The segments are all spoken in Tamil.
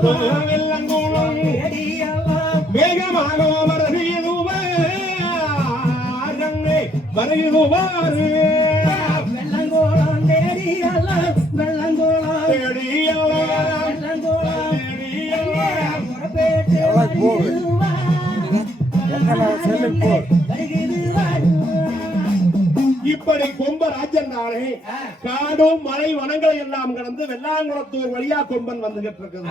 வெள்ளங்கூலம் வேகமாக வருகிறதுவே வருகிறதுவாரு வெள்ளங்கோலம் தேடி அல்ல வெள்ளங்கோலம் தேடியெல்லாம் வெள்ளங்கோலம் தேடியெல்லாம் புறப்பேட்டு இப்படி கொம்ப ராஜன் தானே காடும் மலை வனங்களை எல்லாம் கடந்து வெள்ளாங்குளத்தூர் வழியா கொம்பன் வந்துகிட்டு இருக்குது.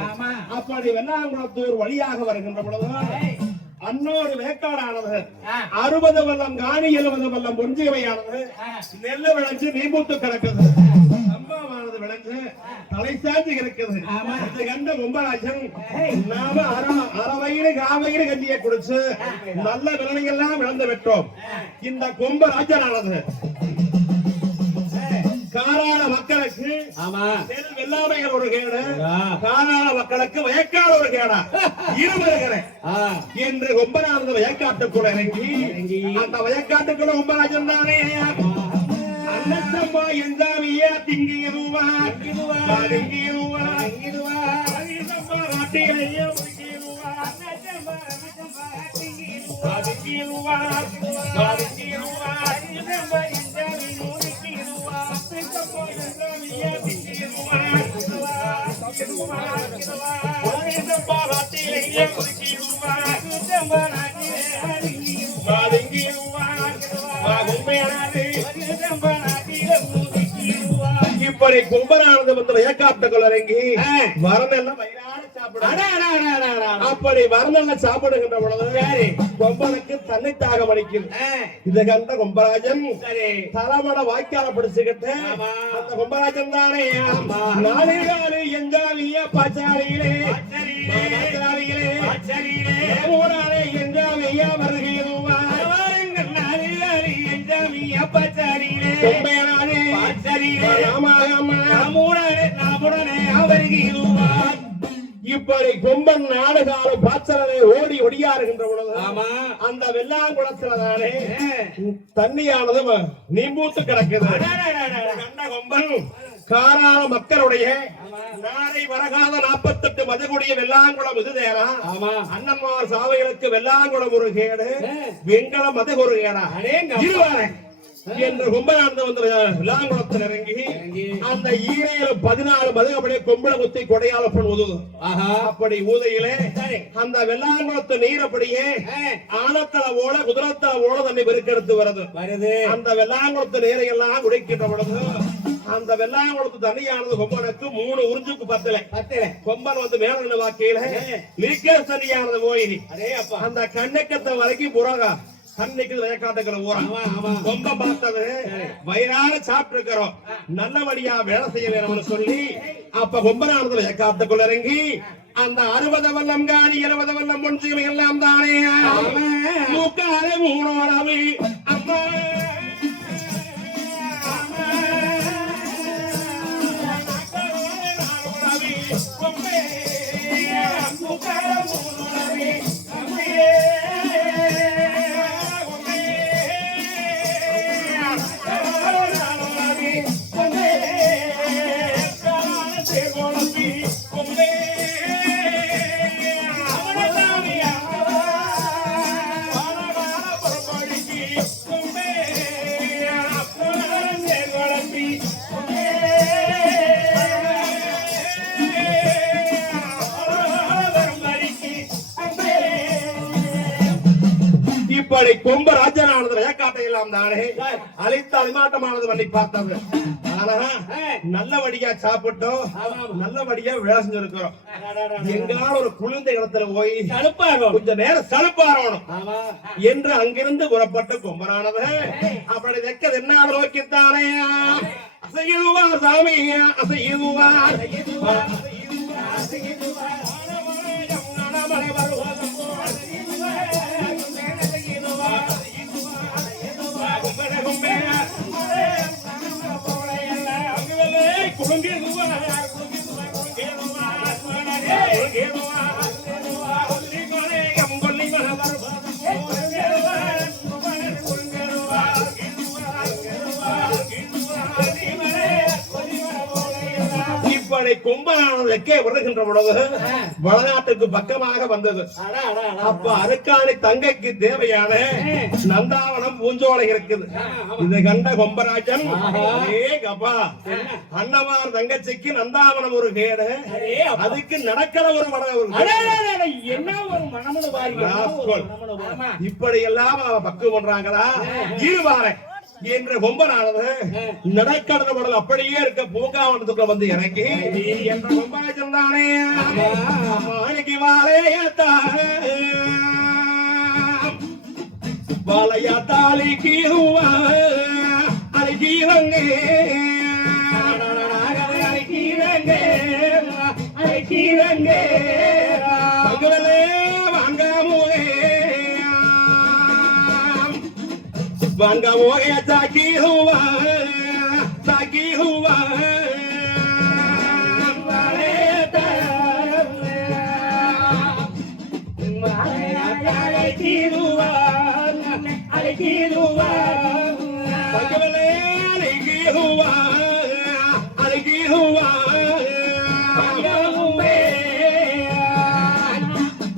அப்படி வெள்ளாங்குளத்தூர் வழியாக வருகின்ற பொழுது அன்னோடு வேக்காடானது. அறுபது வல்லம் காணி எழுபது வல்லம் பொஞ்சியவையானது நெல்லு விளைஞ்சு நீம்பூத்து கிடக்குது. இது கண்ட கும்பராஜன் நாம காவயிறு கஞ்சியை குடிச்சு நல்ல விலனையெல்லாம் இழந்து விட்டோம். இந்த கும்பராஜனானது. காராள மக்களுக்கு ஆமா. வெள்ளாமைகள் ஒரு கேடு. காராள மக்களுக்கு வயக்காடு ஒரு கேடா. இருவருகிறேன் என்று கொம்பனானது வயக்காட்டுக்குள்ள இறங்கி. அந்த வயக்காட்டுக்குள்ள கொம்பராஜன் தானே? அன்னச்சம்பா எந்தாமியா திங்கிடுவா திங்கிடுவா அரிசம்பா நாட்டிலையும் திங்கிடுவா திங்கிடுவா திங்கிடுவா அரிசம்பா எந்தாமி நூறிக்கிடுவா அன்னச்சம்பா எந்தாமியா இப்படி கும்பனானது வந்து வயக்காட்டுக்குள் இறங்கி வரமெல்லாம் வயிறார சாப்பிடு அப்படி வரமெல்லாம் சாப்பிடுகின்ற பொழுது கொம்பனுக்கு தன்னைத்தாக மடிக்கும் இதை கண்ட கொம்பராஜன் தலைமட வாய்க்கால பிடிச்சுக்கிட்டு அந்த கொம்பராஜன் தானே? நாளே காலு எஞ்சாலிய பச்சாலியிலே பச்சாலியிலே ஊராலே எஞ்சாலிய வருகிறோம் இப்படி கொம்பன் நாடுகால பாச்சலனை ஓடி ஒடியாருகின்ற பொழுது அந்த வெள்ளாங்குளத்துல தானே தண்ணியானது நீம்பூத்து கிடக்குது. கண்ட கொம்பன். மக்களுடைய நாளை வரகாத நாற்பத்தெட்டு மதுகுடிய வெள்ளாங்குளம் இது தேரா அண்ணன்மார் சாவைகளுக்கு வெள்ளாங்குளம் ஒரு கேடு வெண்கலம் மது ஒரு கேடா. இருவாரே. என்று கொம்பனானது வந்து விளாங்குளத்தில் இறங்கி அந்த ஈரையில பதினாலு மது அப்படியே கொம்பளை குத்தி கொடையால பண்ணுவது அப்படி ஊதையிலே அந்த வெள்ளாங்குளத்து நீர் அப்படியே ஆனத்தல ஓட குதிரத்தல ஓட தண்ணி பெருக்கெடுத்து வருது. வருது. அந்த வெள்ளாங்குளத்து நீரை எல்லாம் குடிக்கின்ற பொழுது அந்த வெள்ளாங்குளத்து தண்ணியானது கொம்பனுக்கு மூணு உறிஞ்சுக்கு பத்தல. பத்திர கொம்பன் வந்து மேல வாக்கையில லீக்கேஜ் தண்ணியானது போய் அதே அப்பா அந்த கண்ணக்கத்தை வரைக்கும் புறாகா. கண்ணுக்கு ஆமா ஆமா. கொம்ப பார்த்தது. வயிறார சாப்பிட்டு இருக்கிறோம் நல்லபடியா வேலை செய்ய வேணும்னு சொல்லி அப்ப கொம்பனானது வயக்காட்டுக்குள்ள இறங்கி அந்த அறுபது வல்லம் காணி இருபது வல்லம் முன்சிகள் எல்லாம் தானே. மூக்காறு மூணோடவி அம்மா. எல்லாம் தானே அழைத்து அலிமாட்டமானது பண்ணி பார்த்தது ஆனா நல்லபடியா சாப்பிட்டோம் நல்லபடியா வேலை செஞ்சிருக்கிறோம் எங்கால ஒரு குளிர்ந்த இடத்துல போய் கொஞ்ச நேரம் சலுப்பாரணும் ஆமா என்று அங்கிருந்து புறப்பட்ட கொம்பனானது அப்படி வைக்கிறது என்ன நோக்கித்தானே அசையுவா சாமி அசையுவா இப்படி Vamos, Guilherme, é. கும்பலானதுக்கே வருகின்ற பொழுது வடநாட்டுக்கு பக்கமாக வந்தது. அப்ப அருக்காணி தங்கைக்கு தேவையான நந்தாவனம் பூஞ்சோலை இருக்குது. இதை கண்ட கொம்பராஜன் ஏ கப்பா அண்ணமார் தங்கச்சிக்கு நந்தாவனம் ஒரு கேடு. அதுக்கு நடக்கிற ஒரு அடா, என்ன ஒரு. இப்படி எல்லாம் பக்கு பண்றாங்களா? இருவாரை என்ற கொம்பனானது நடக்கடன உடல் அப்படியே இருக்க பூங்காவனத்துக்குள்ள வந்து இறங்கி என்ற கொம்பராஜன் தானே மாணிக்கு வாழையத்தா வாழையாத்தாளி கீழுவா அழகீரங்கே அழைக்கிறேங்க, அழைக்கிறேங்க. வாங்க மூவே தாக்கி ஹுவா தாக்கி ஹுவா அழைக்கிறேன், அழைக்கிறேன். பகலே அழகி ஹுவா அழகி ஹுவா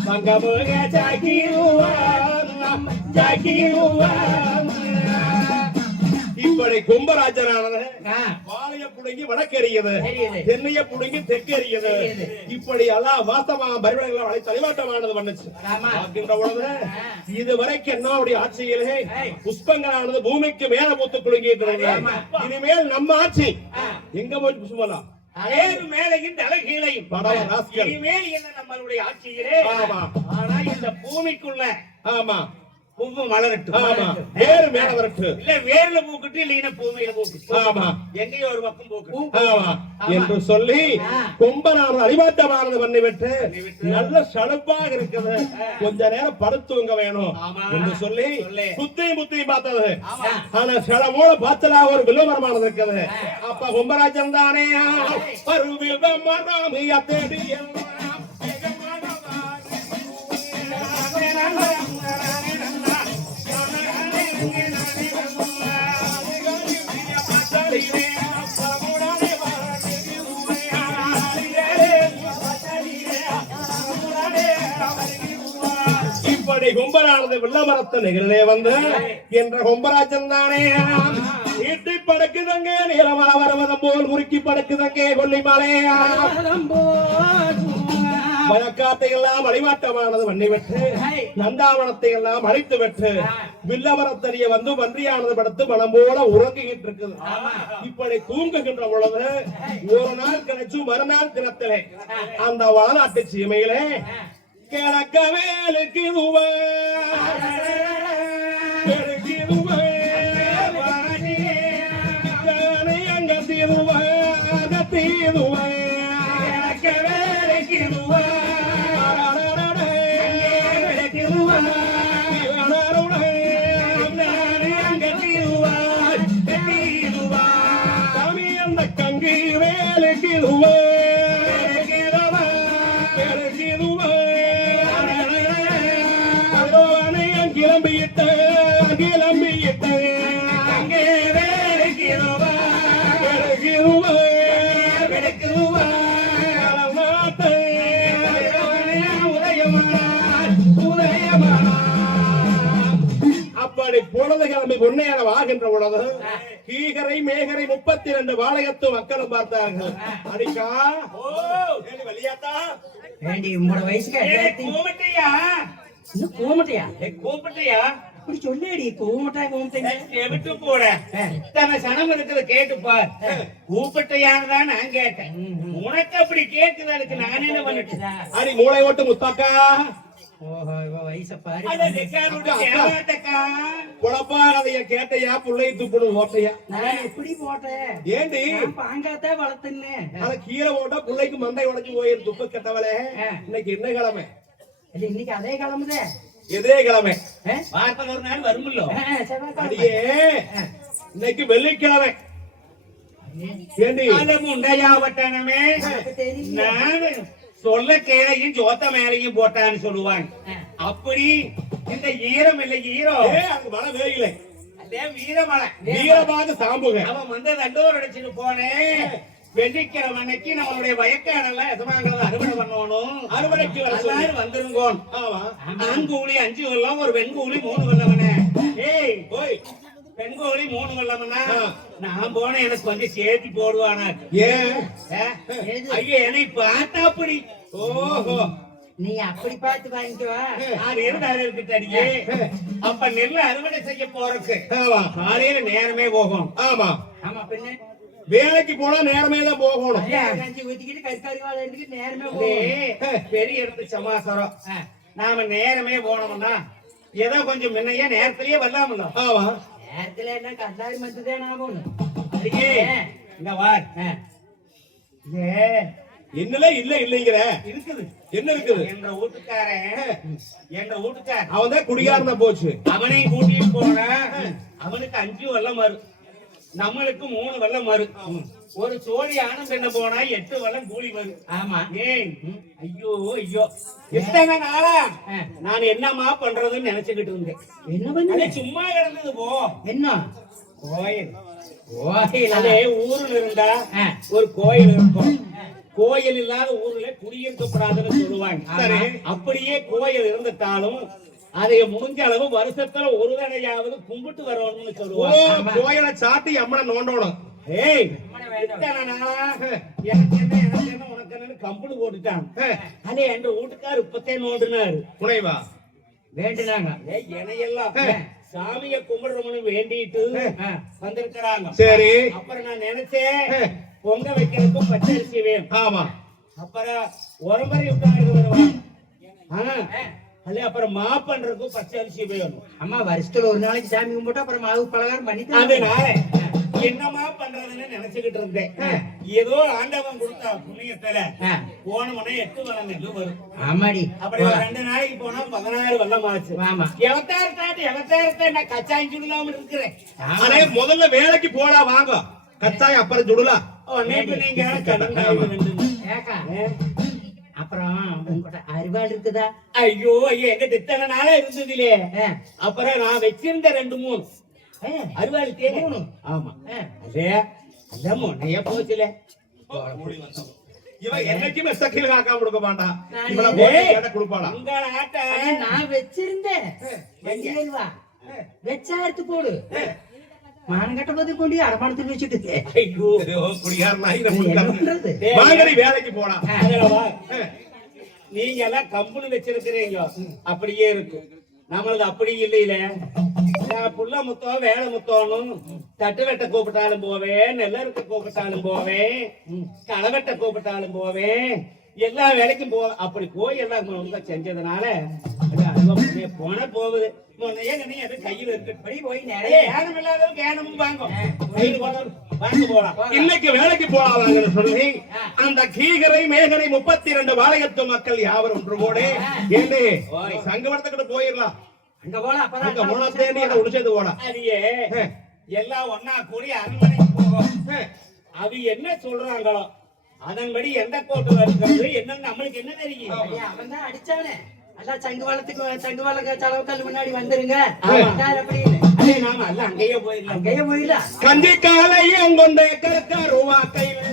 Manggamuga jagiruan, jagiruan. இப்படி கும்பராஜனானது வாழைய புடுங்கி வடக்கெறியது. தென்னைய புடுங்கி தெற்கெறியது. இப்படி எல்லாம் வாஸ்தவா பரிவடைகளை வளை தலைவாட்டமானது பண்ணுச்சு. பார்க்கின்ற பொழுது இதுவரைக்கும் என்னுடைய ஆட்சியிலே. புஷ்பங்களானது பூமிக்கு மேல பூத்து குலுங்கிட்டு ஆமா. இனிமேல் நம்ம ஆட்சி. எங்க போய் புஷ்பலாம் அழகு மேலையும். இனிமேல் என்ன நம்மளுடைய ஆட்சியிலே. ஆனா இந்த பூமிக்குள்ள ஆமா பூவு மலரட்டும் வேறு மேல வரட்டு இல்ல வேர்ல பூக்கட்டும் இல்லைன்னா பூமியில பூக்கட்டும். ஆமா. எங்கேயோ ஒரு பக்கம் பூக்கட்டும். ஆமா. என்று சொல்லி ஆ. கொம்பனானது அடிமாட்டமானது பண்ணிவிட்டு நல்ல சலுப்பாக இருக்குது கொஞ்ச நேரம் படுத்துவங்க வேணும். என்று சொல்லி. புத்தையும் புத்தையும் பார்த்தது. ஆனா சிலமோட பார்த்தலா ஒரு வில்லவரமானது இருக்குது அப்ப கும்பராஜன் தானே? பருவில் மராமிய தேடி எல்லாம் இப்படி கும்பரானது வில்லமரத்து நிகழ்லே வந்து என்ற கும்பராஜன் தானே. ஈட்டி படக்குதங்கே நீலமல வருவதம் போல் முறுக்கி படக்குதங்கே கொல்லிமலையா. வழக்காத்தை எல்லாம் வழிமாட்டமானது பண்ணிவிட்டு நந்தாவனத்தை எல்லாம் அழித்து விட்டு வில்லவரத்தறிய வந்து வன்றியானது படுத்து மனம் போல உறங்கிக்கிட்டு இருக்குது. இப்படி தூங்குகின்ற பொழுது ஒரு நாள் கிடைச்சு மறுநாள் தினத்திலே அந்த வளநாட்டு சீமையிலே கிழக்க வேலுக்கு அங்க தீருவா கிளம்பி பொன்னையான ஆகின்ற பொழுது கீகரை மேகரை முப்பத்தி ரெண்டு வாழையத்து மக்களும் பார்த்தார்கள். அடிக்கா. ஏடி வலியாத்தா? ஏண்டி உங்களோட வயசுக்கு கூமட்டையா? கூமட்டையா? கூமட்டையா? இப்படி சொல்லேடி கூமட்டா கூமட்டைங்க விட்டு போட. இத்தனை சனம் இருக்குது கேட்டுப்பார் கூப்பட்டையானதான் நான் கேட்டேன். உனக்கு அப்படி கேக்குது அதுக்கு நான் என்ன பண்ணிட்டேன்? அடி மூளை ஓட்டு முத்தாக்கா. ஓஹோ இவ வயச பாரு. குழப்பாகதைய கேட்டையா புள்ளை துப்புடு ஓட்டையா? நான் எப்படி போட்டேன் ஏண்டி? நான் பாங்காத்தே வளர்த்துன்னு. அத கீழே போட்டா புள்ளைக்கு மண்டை உடைஞ்சு போயிரு துப்பு கெட்டவளே. இன்னைக்கு என்ன கிழமை? இல்ல இன்னைக்கு அதே கிளம்புதே எதே கிழமை. வாரத்தில் ஒரு நாள் வருமல்லோ? அடியே இன்னைக்கு வெள்ளிக்கிழமை. ஏண்டி? முண்டையாவட்டனமே நான் சொல்ல கீழையும் ஜோத்த மேலையும் போட்டான்னு சொல்லுவாங்க. அப்படி இந்த ஈரம் இல்லை ஈரம். ஏ அங்க மழை அதே வீரமலை வீரமாக சாம்புக அவன் வந்து ரெண்டோர் அடிச்சுட்டு போனேன் வெள்ளிக்கிழமை அன்னைக்கு நம்மளுடைய வயக்காடெல்லாம் எசமாங்கிறத அறுவடை பண்ணணும் அறுவடைக்கு. எல்லாரும் வந்துருங்கோம் ஆமா ஆண் கூலி அஞ்சு வெள்ளம் ஒரு பெண் கூலி மூணு வெள்ளமனே ஏய் ஓய். பெண் கூலி மூணு வெள்ளமனா ஆ. நான் போன எனக்கு கொஞ்சம் சேர்த்து போடுவானா? ஏன்? ஐயோ என்னை பார்த்தா அப்படி. ஓஹோ. நீ அப்படி பார்த்து வாங்கிக்குவா நான் இருந்தாரு இருக்கு தடியே அப்ப நெல் அறுவடை செய்ய போறதுக்கு ஆமா. காலையில நேரமே போகும். ஆமா. ஆமா பின்ன வேலைக்கு போனா நேரமே தான் போகணும். நேரமே. பெரிய இடத்து சமாசாரம். நாம நேரமே போனோம்னா ஏதோ கொஞ்சம் முன்னையே நேரத்திலேயே வரலாமல்ல ஆமா. நேரத்துல என்ன கல்லாரி மத்துதான் ஆகும் அடியே இந்த வார் என்னல இல்ல இல்லைங்கிற. இருக்குது. என்ன இருக்குது? என்ற வீட்டுக்காரன் என்ற வீட்டுக்காரன். அவன் தான் குடிகாரனா போச்சு. அவனையும் கூட்டிட்டு போன அவனுக்கு அஞ்சு வெள்ளம் மறு. நம்மளுக்கு மூணு வெள்ளம் மறு. ஒரு சோழி ஆணும் பெண்ண போனா எட்டு வெள்ளம் கூலி வரும். ஆமா. ஏய் ஐயோ ஐயோ. எத்தனை நாளா? நான் என்னம்மா பண்றதுன்னு நினைச்சுக்கிட்டு இருந்தேன். என்ன பண்ணு அது சும்மா கிடந்தது போ. என்ன? கோயில். கோயிலா? அதே ஊர்ல இருந்தா ஒரு கோயில் இருக்கும். கோயில் இல்லாத ஊர்ல குடியிருக்கப்படாதுன்னு சொல்லுவாங்க. அப்படியே கோயில் இருந்துட்டாலும் அதை முடிஞ்ச அளவு வருஷத்துல ஒரு தடையாவது கும்பிட்டு வரணும்னு சொல்லுவாங்க. கோயிலை சாட்டி அம்மனை நோண்டணும். ஏய். இத்தனை நாளா எனக்கு என்ன எனக்கு என்ன உனக்கு என்னன்னு கம்பெனி போட்டுட்டான். அதே என் வீட்டுக்கார் இப்பத்தே நோண்டுனாரு. புனைவா? வேண்டுனாங்க. ஏய், என்னையெல்லாம் சாமிய கும்பிடுறோம்னு வேண்டிட்டு வந்திருக்கிறாங்க. சரி. அப்புறம் நான் நினைச்சேன் பொங்க வைக்கிறதுக்கும் பச்சரிசி வேணும். ஆமா. அப்புறம் உரம்பரை வருவாங்க ஆனா அல்ல அப்புறம் மா பண்றதுக்கும் பச்சரிசி வேணும். அம்மா வருஷத்துல ஒரு நாளைக்கு சாமி கும்பிட்டு அப்புறம் மாவு பலகாரம் பண்ணி தருவாங்க. அதனால என்னமா பண்றதுன்னு நினைச்சுக்கிட்டு இருந்தேன். ஏதோ ஆண்டவன் கொடுத்தா புண்ணியத்துல ஆ, போனவனே எட்டு வளம் நெல்லு வரும். ஆமாடி. அப்படி ஒரு ரெண்டு நாளைக்கு போனா பதினாயிரம் வெள்ளம் ஆச்சு. ஆமா. எவத்தாயிரத்தாட்டு எவத்தாயிரத்தை நான் கச்சாயம் இல்லாம இருக்கிறேன். ஆனே முதல்ல வேலைக்கு போடா வாங்க. கச்சாயம் அப்புறம் சுடலாம் நேற்று நீங்க அப்புறம் உங்ககிட்ட அரிவாள் இருக்குதா? ஐயோ ஐயோ எங்க தித்தன நாளா இருந்ததுலே. ஆ, அப்புறம் நான் வச்சிருந்த ரெண்டு மூணு. அறுவாள் மூணு. ஆமா. அதே அதான் முன்னைய போச்சுல. இவன் என்னைக்குமே சக்கில காக்காம கொடுக்க மாட்டான் நான். இவனை ஏய். போட்டு கேட்ட கொடுப்பாளா? உங்க ஆட்ட அட, நான் வச்சிருந்தேன். வண்டியில் வா வச்சா எடுத்து போடு. மானம் கட்ட போது கொண்டு அடமானத்தில் வச்சுட்டு ஐயோ. வாங்கடி வேலைக்கு போடா. நீங்க எல்லாம் கம்பெனி வச்சிருக்கிறீங்க அப்படியே இருக்கும் நம்மளது அப்படி இல்லையில. நான் புள்ள முத்தம் வேலை முத்தோனும் தட்டு வெட்ட கூப்பிட்டாலும் போவேன் நெல்லறுக்க கூப்பிட்டாலும் போவேன் களை வெட்ட கூப்பிட்டாலும் போவேன் எல்லா வேலைக்கும் போ அப்படி போய் எல்லாம் செஞ்சதுனால அது போன போகுது. முன்னையே நீ அது கையில் இருக்கபடி போய் நிறைய ஏனம் இல்லாதவங்க கேனமும் வாங்க கையில் போனாலும் வாங்க போலாம் இன்னைக்கு வேலைக்கு போலாதாங்கன்னு சொல்லி அந்த கீகரை மேகனை முப்பத்தி இரண்டு வாளையத்து மக்கள் யாவரும் ஒன்று போடே. ஏன்னு சங்கவரத்துக்கிட்ட போயிடலாம் அங்க போல அங்க அப்பதான் முனத்தேண்டி அதை உடிச்சது போடா அடியே எல்லாம் ஒன்னா கூடி அரண்மனைக்கு போகும் அது என்ன சொல்றாங்களோ அதன்படி எந்த கோட்டு வருகிறது என்னன்னு நம்மளுக்கு என்ன தெரியும்? அவன் தான் அடிச்சானே அதான் சங்கு வளத்துக்கு சங்கு வள செலவுக்கல் முன்னாடி வந்துருங்க நாம அல்ல அங்கேயே போயிடலாம் அங்கேயே போயிடலாம் கஞ்சி காலையும் கொண்டு கருத்த ரூவா கையில்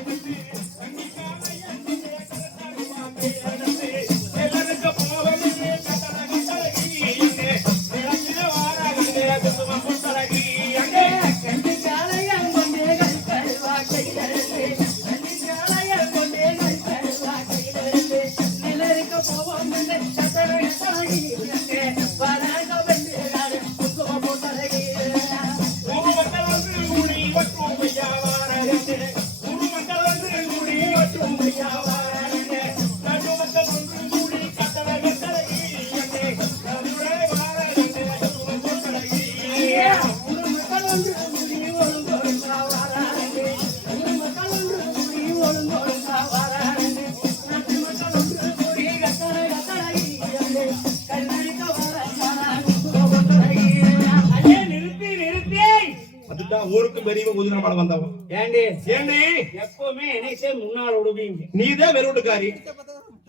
ஊருக்கு பெரியவன் குதிரை படம் வந்தவன் ஏண்டி? ஏண்டி? எப்பவுமே என்னைக்கே முன்னால் விடுவீங்க நீதான் வெறுட்டுக்காரி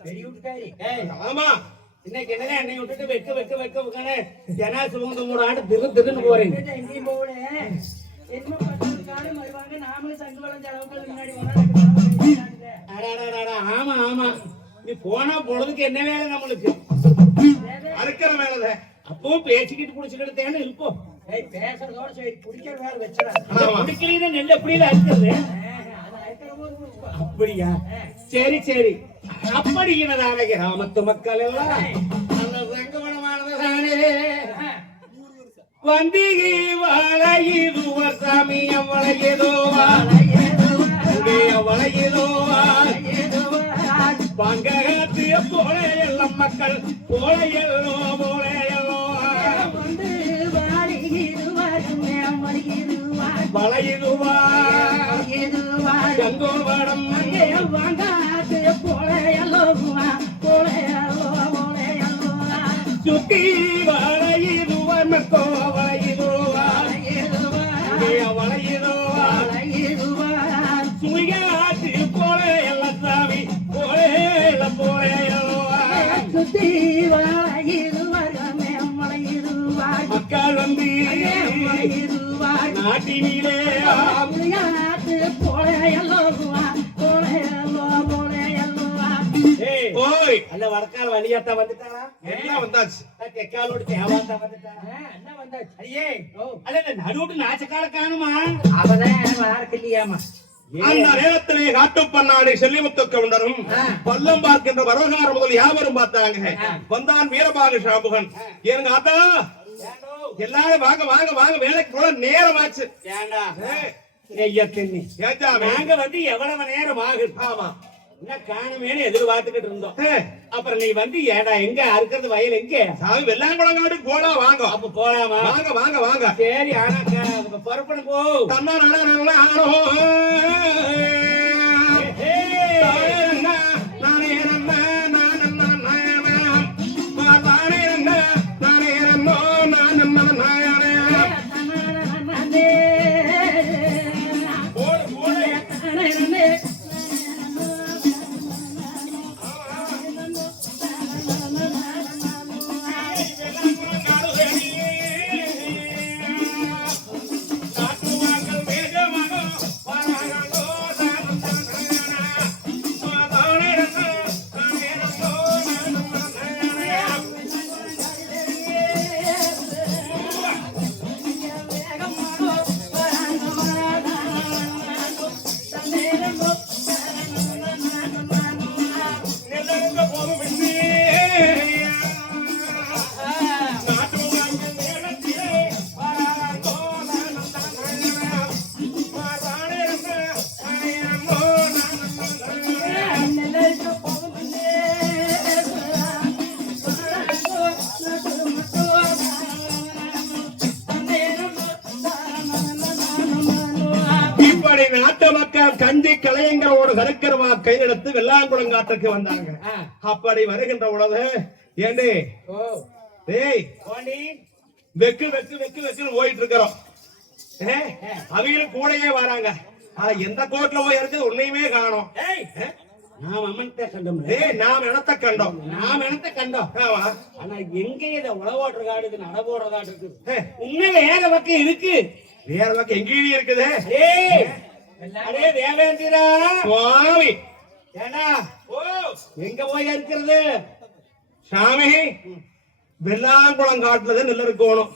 பெரிய ஏய். ஆமா. இன்னைக்கு என்னை விட்டுட்டு வெக்க வெக்க வெக்க வைக்கானே ஜனா சுமந்து மூணு ஆண்டு திரு திருன்னு போறீங்க. எங்கேயும் போகல? என்ன பண்றதுக்கான வருவாங்க நாமளும் சங்கு வளம் செலவுக்கு முன்னாடி போனா அடாடாடாடா, ஆமா ஆமா. நீ போனா பொழுதுக்கு என்ன வேலை நம்மளுக்கு? அறுக்கிற வேலை அப்பவும் பேசிக்கிட்டு குடிச்சுக்கிட்டு இருப்போம் பேசுறதோட சரி குடிக்கிற வேலை வச்சிடா ஆமா குடிக்கலைன்னு நெல் எப்படியில அறுக்கிறது. அப்படியா? சரி சரி. அப்படிங்கிறதான கிராமத்து மக்கள் எல்லாம் வந்திகி வளையுதுவர் சாமி வளையதோவா வளையதோவா பங்ககத்திய போல எல்லாம் மக்கள் போல எல்லோ போல மறியிடுவார். கங்கோவடம் அங்கே வாங்காது போல எல்லோருவா, போல எல்லோ, போல எல்லோவா. சுத்தி வளையுதுவர் மக்கோ நாட்டினிலே எல்லோ, போல எல்லோவா. ஏய், ஓய் அந்த வடக்கால் வழியாத்தா வந்துட்டாளா எல்லாம் வந்தாச்சு? தெக்காலோடு தேவாத்தா வந்துட்டாளா ஆ, என்ன வந்தாச்சு? ஐயே. அல்ல நடுவுட்டு நாச்சக்கால காணுமா? அவதான் யாருக்கு இல்லையாமா அந்த நேரத்திலே காட்டு பண்ணாடி செல்லிமுத்து கவுண்டரும் பள்ளம் பார்க்கின்ற வரகார முதல் யாவரும் பார்த்தாங்க. வந்தான் வீரபாகு ஷாபுகன் ஏங்க ஆத்தா எல்லாரும் வாங்க வாங்க வாங்க வேலைக்கு போல நேரமாச்சு. ஏண்டா? ஐயா தென்னி. வந்து எவ்வளவு நேரம் ஆகுது? ஆமா. என்ன காணுமேனு எதிர்பார்த்துக்கிட்டு இருந்தோம். அப்புறம் நீ வந்து ஏடா எங்க அறுக்கிறது வயல் எங்க? சாமி வெள்ளாங்குளங்காடு போடா வாங்க. அப்ப போலாமா? வாங்க வாங்க வாங்க. சரி ஆனா க- புறப்படு போ. தன்னா நட நட ஆனோ நாட்டு மக்கள் கஞ்சி கலையங்களோடு கருக்கரவா கையெடுத்து வெள்ளாங்குளங்காட்டுக்கு வந்தாங்க. அப்படி வருகின்ற பொழுது ஏண்டி? வெக்கு வெக்கு வெக்கு வெக்குன்னு போயிட்டு இருக்கிறோம் அவங்களும் கூடயே வராங்க. ஆனா எந்த கோட்ல போய் இருக்குது உன்னையுமே காணோம். ஏய். நாம் அம்மன்கிட்ட கண்டோம்ல. டேய் நாம் இனத்தை கண்டோம். நாம் எனத்த கண்டோம். ஆனா எங்க இத உழவோட்டுற காடு இது நட போடுறதா இருக்கு உண்மையில ஏக பக்கம் இருக்கு. வேற பக்கம் எங்கேயும் இருக்குது? ஏய் அடே தேவேந்திரா! சுவாமி! ஏடா ஓ! எங்க போய் இருக்கிறது சாமி! வெள்ளாங்குளம் காட்டுலதான் நெல் இருக்கணும்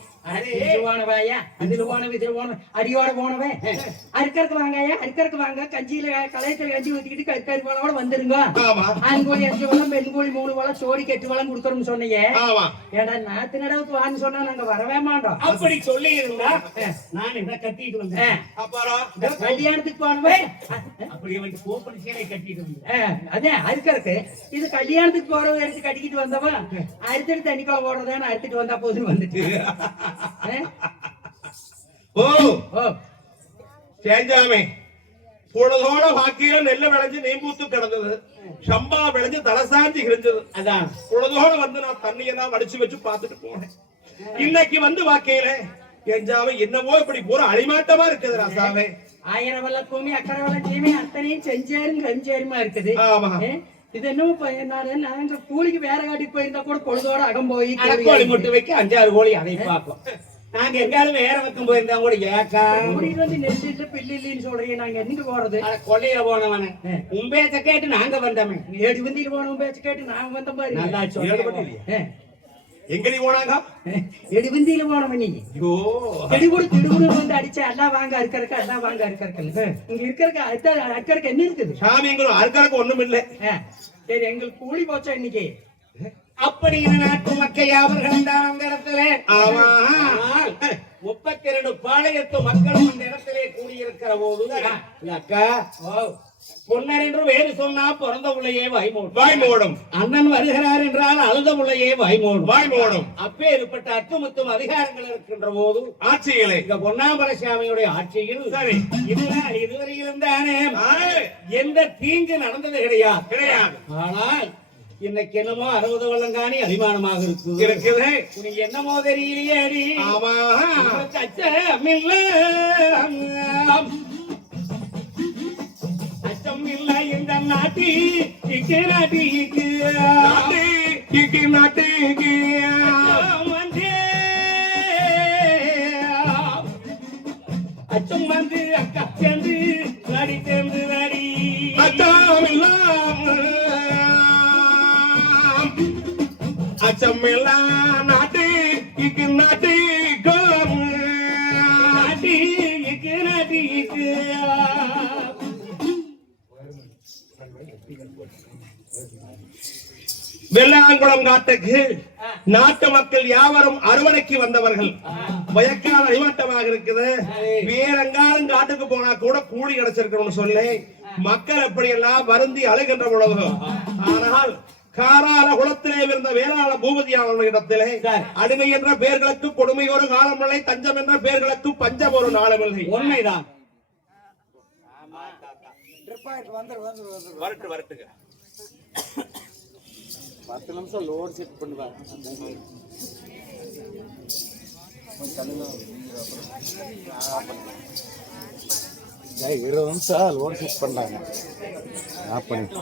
திருவானவாயா அதில் போனவே திருவோணம் அடியோட போனவே? அறுக்கறக்கு வாங்கய்யா? அறுக்கறக்கு வாங்க. கஞ்சியில கலையத்துல கஞ்சி ஊத்திக்கிட்டு கற்கறி போலோட வந்துருங்க. ஆமா. ஆண்கோழி அஞ்சு வளம் பெண் கோழி மூணு வளம் சோடி கெட்டு வளம் கொடுக்குறோம்னு சொன்னீங்க. ஆமா. ஏடா நாத்து நடவுக்கு வான்னு சொன்னா நாங்க வரவே மாட்டோம். அப்படி சொல்லி இருந்தா நான் இதை கட்டிட்டு வந்தேன்? அப்புறம்? இதோ கல்யாணத்துக்கு போனவே? அப்படியே வந்து கோப்படி சேலை கட்டிட்டு வந்தேன். அதே அறுக்கறக்கு இது கல்யாணத்துக்கு போறவங்க எடுத்து கட்டிக்கிட்டு வந்தவன் அறுத்துட்டு தண்ணிக்குள்ள ஓடுறதான்னு அறுத்துட்டு வந்தா போதுன்னு வந்துட்டு. ஓ சேஞ்சாமே பொழுதோட வாக்கியில நெல்ல விளைஞ்சு நெய்மூத்து கிடந்தது சம்பா விளைஞ்சு தலசாஞ்சி கிழிஞ்சது அதான் பொழுதோட வந்து நான் தண்ணியெல்லாம் வடிச்சு வச்சு பார்த்துட்டு போனேன் இன்னைக்கு வந்து வாக்கையில எஞ்சாவே என்னவோ இப்படி பூரா அழிமாட்டமா இருக்குது ராசாவே ஆயிரம் வெள்ள பூமி அக்கறை வெள்ள சீமை அத்தனையும் செஞ்சேரும் கஞ்சேருமா இருக்குது இது என்னமோ ப- நானு நாங்க கூலிக்கு வேற காட்டிக்கு போயிருந்தா கூட பொழுதோட அகம் போய் கோழி முட்டு வைக்க அஞ்சாறு கோழி அதை பார்ப்போம். நாங்க எங்காலும் வேற பக்கம் போயிருந்தா கூட ஏக்கா வந்து நெல் இல்ல பில்லு இல்லைன்னு சொல்றீங்க. நாங்க என்னைக்கு போறது? கொள்ளையில போனவன. உன் பேச்ச கேட்டு நாங்க வந்தோமே. ஏடி வந்தியில் போனவன் பேச்சு கேட்டு நான் வந்த மாதிரி. நல்லா சொல்லி? எங்கடி போனாங்க? எடி வந்தியில போனவன் நீங்க ஐயோ. திடுகுடு திடுகுடு வந்து அடிச்சு எல்லாம் வாங்க அறுக்கறக்கு எல்லாம் வாங்க அறுக்கறக்கு இங்க இருக்கிறக்கு அடுத்த அறுக்கறக்கு என்ன இருக்குது? சாமிங்களும் அறுக்கறக்கு ஒண்ணும் இல்லை. சரி எங்களுக்கு கூலி போச்சா இன்னைக்கு? அப்படி நாட்டு மக்கள் யாவர்களும் தான் அந்த இடத்துல. ஆமா. ஆனால் முப்பத்தி இரண்டு பாளையத்து மக்களும் அந்த இடத்திலே கூடியிருக்கிற போது அக்கா. பொன்னர் என்று வேறு சொன்னா பிறந்த உள்ளையே வாய்மோடும். வாய் மூடும் அண்ணன் வருகிறார் என்றால் அழுத உள்ளையே வாய்மோடும். வாய் மூடும் அப்பேற்பட்ட அத்துமுத்தும் அதிகாரங்கள் இருக்கின்ற போது ஆட்சிகளை இங்க பொன்னாம்பல சாமியுடைய ஆட்சியில் சரி. இதுதான் இதுவரையிலும் தானே எந்த தீங்கு நடந்தது கிடையாது. கிடையாது. ஆனால் இன்னைக்கு என்னமோ அறுபது வள்ளங்காணி அபிமானமாக இருக்கு இருக்குது உனக்கு என்னமோ தெரியலையே ஆமா உனக்கு அச்சமில்ல. இந்த நாட்டி இக்கு. நாட்டிக்கு நாட்டுக்கு நாட்டுக்கு அச்சம் வந்து அக்கா சேர்ந்து நடி சேர்ந்து நடி அச்சமில்லாம் அச்சமில்லாம் நாட்டுக்கு நாட்டுக்கு நாட்டி வெள்ளாங்குளம் காட்டுக்கு நாட்டு மக்கள் யாவரும் அறுவடைக்கு வந்தவர்கள். வயக்கால அடிமட்டமாக இருக்குது. வேறெங்காலும் காட்டுக்கு போனா கூட கூலி கிடைச்சிருக்கணும்னு சொல்லி மக்கள் எப்படி எல்லாம் வருந்தி அழுகின்ற பொழுது. ஆனால் காரால குளத்திலே இருந்த வேளாள பூபதியான இடத்திலே அடிமை என்ற பெயர்களுக்கு கொடுமை ஒரு காலமில்லை தஞ்சம் என்ற பெயர்களுக்கு பஞ்சம் ஒரு நாளுமில்லை உண்மைதான். வரட்டு வரட்டுங்க. பத்து நிமிஷம் லோடு செக் பண்ணுவேன். இருபது நிமிஷம் லோடு செக் பண்ணாங்க ஆஃப் பண்ணிட்டு